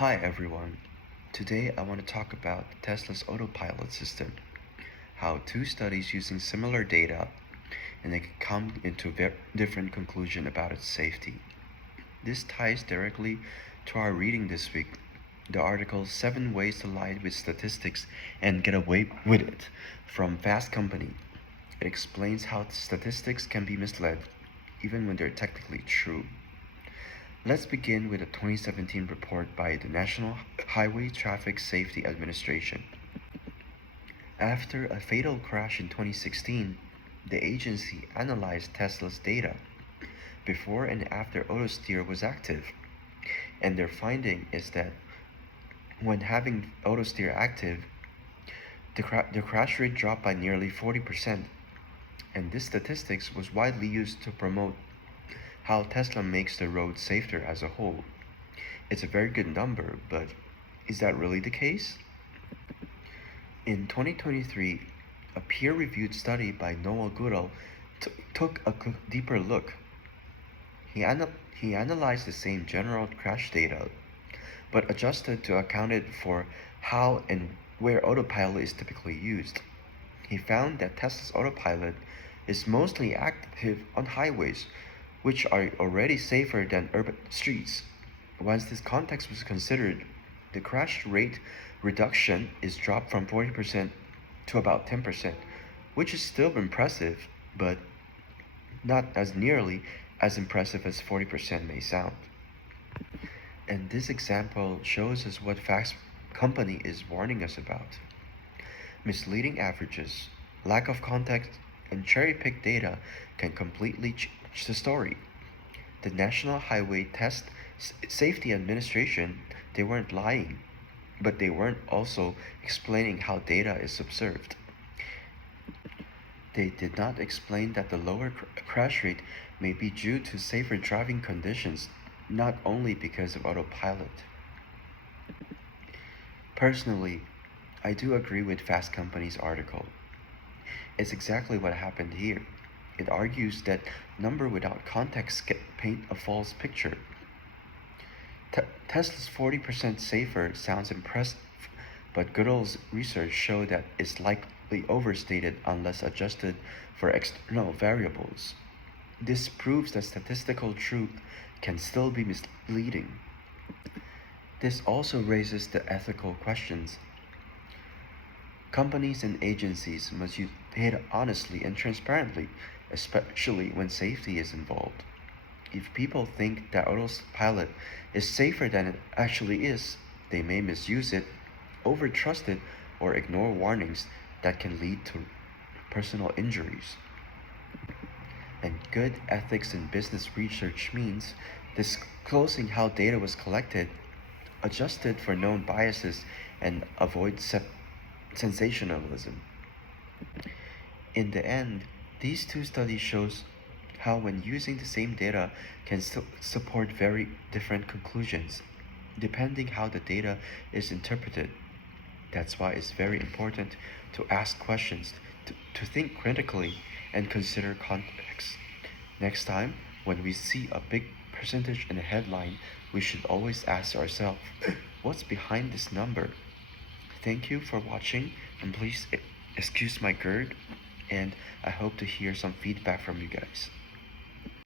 Hi everyone. Today I want to talk about Tesla's autopilot system, how two studies using similar data and they can come into a different conclusion about its safety. This ties directly to our reading this week, the article 7 Ways to Lie with Statistics and Get Away with It from Fast Company. It explains how statistics can be misled even when they're technically true. Let's begin with a 2017 report by the National Highway Traffic Safety Administration. After a fatal crash in 2016, the agency analyzed Tesla's data before and after AutoSteer was active, and their finding is that when having AutoSteer active, the crash rate dropped by nearly 40%, and this statistics was widely used to promote how Tesla makes the road safer as a whole. It's a very good number, but is that really the case? In 2023, a peer-reviewed study by Noel Goodall took a deeper look. He analyzed the same general crash data, but adjusted to account for how and where autopilot is typically used. He found that Tesla's autopilot is mostly active on highways, which are already safer than urban streets. Once this context was considered, the crash rate reduction is dropped from 40% to about 10%, which is still impressive, but not as nearly as impressive as 40% may sound. And this example shows us what Fast Company is warning us about. Misleading averages, lack of context, and cherry-picked data can completely change the story. The National Highway Test Safety Administration, they weren't lying, but they weren't also explaining how data is observed. They did not explain that the lower crash rate may be due to safer driving conditions, not only because of autopilot. Personally, I do agree with Fast Company's article. It's exactly what happened here. It argues that number without context can paint a false picture. Tesla's 40% safer sounds impressive, but Goodall's research showed that it's likely overstated unless adjusted for external variables. This proves that statistical truth can still be misleading. This also raises the ethical questions. Companies and agencies must use data honestly and transparently, especially when safety is involved. If people think that autopilot is safer than it actually is, they may misuse it, overtrust it, or ignore warnings that can lead to personal injuries. And good ethics in business research means disclosing how data was collected, adjusted for known biases, and avoid sensationalism. In the end, these two studies shows how when using the same data can support very different conclusions, depending how the data is interpreted. That's why it's very important to ask questions, to think critically, and consider context. Next time, when we see a big percentage in a headline, we should always ask ourselves, what's behind this number? Thank you for watching, and please excuse my GERD, and I hope to hear some feedback from you guys.